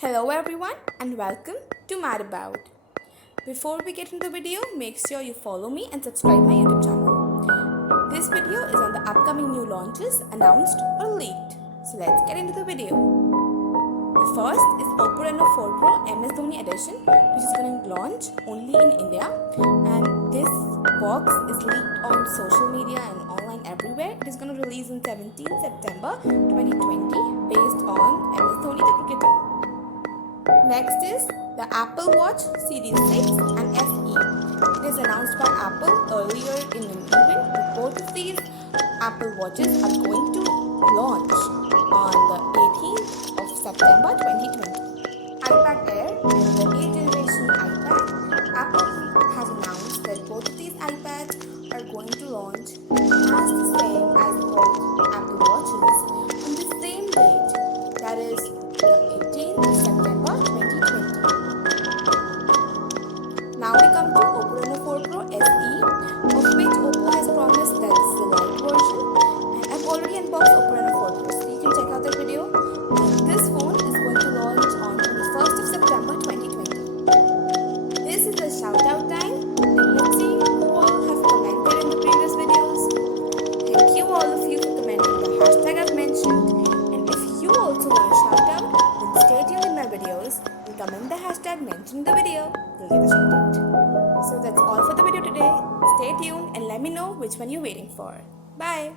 Hello everyone and welcome to Mad About. Before we get into the video, make sure you follow me and subscribe my YouTube channel. This video is on the upcoming new launches announced or leaked. So let's get into the video. The first is Oppo Reno 4 Pro MS Dhoni Edition, which is going to launch only in India, and this box is leaked on social media and online everywhere. It is going to release on 17 September 2020 based on MS Dhoni the cricketer. Next is the Apple Watch Series 6 and SE. It is announced by Apple earlier in an event that both of these Apple Watches are going to launch on the 18th of September 2020. iPad Air, the 8th generation iPad, Apple has announced that both of these iPads are going to launch as the same as both Apple Watches on the same date, that is the 18th of September 2020. Now we come to Oppo Reno 4 Pro SE, of which Oppo has promised that this is the light version, and I've already unboxed Oppo Reno 4 Pro, so you can check out that video. And this phone is going to launch on 21st of September 2020. This is the shout out time, and let's see who all have commented in the previous videos. Thank you all of you for commenting the hashtag I've mentioned, and if you also want a shout out, then stay tuned in my videos and comment the hashtag mentioned in the video. You'll get a shout out. So that's all for the video today. Stay tuned and let me know which one you're waiting for. Bye.